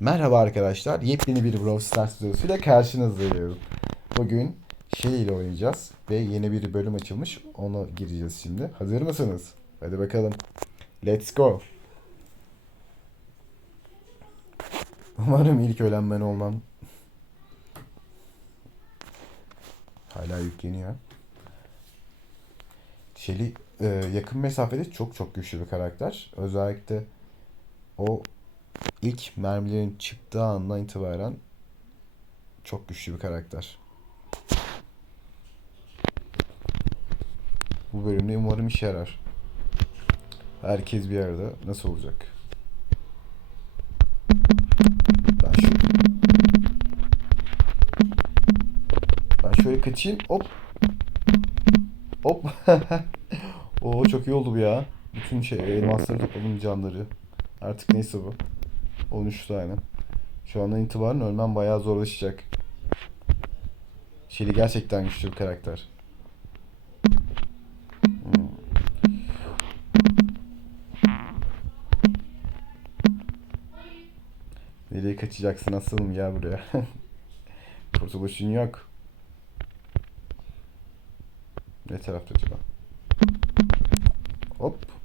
Merhaba arkadaşlar. Yepyeni bir Brawl Stars videosuyla karşınızdayım. Bugün Shelly ile oynayacağız ve yeni bir bölüm açılmış. Ona gireceğiz şimdi. Hazır mısınız? Hadi bakalım. Let's go. Umarım ilk ölen ben olmam. Hala yükleniyor. Shelly e, yakın mesafede çok çok güçlü bir karakter. Özellikle o ilk mermilerin çıktığı andan itibaren çok güçlü bir karakter. Bu bölümde umarım işe yarar. Herkes bir yerde. Nasıl olacak? Ben şu... Ben şöyle kaçayım. Hop. Hop. Oo çok iyi oldu bu ya. Bütün şey elmasları topladım canları. Artık neyse bu. 13 tane. Şu andan itibaren ölmem bayağı zorlaşacak. Shelly gerçekten güçlü bir karakter. Hmm. Nereye kaçacaksın asılım ya buraya. Kurtuluşun yok. Ne tarafta acaba? Hop.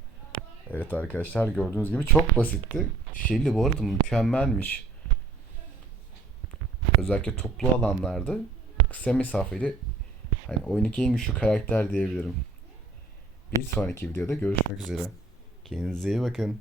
Evet arkadaşlar gördüğünüz gibi çok basitti. Shelly bu arada mükemmelmiş. Özellikle toplu alanlarda kısa mesafeli hani oyundaki en güçlü karakter diyebilirim. Bir sonraki videoda görüşmek üzere. Kendinize iyi bakın.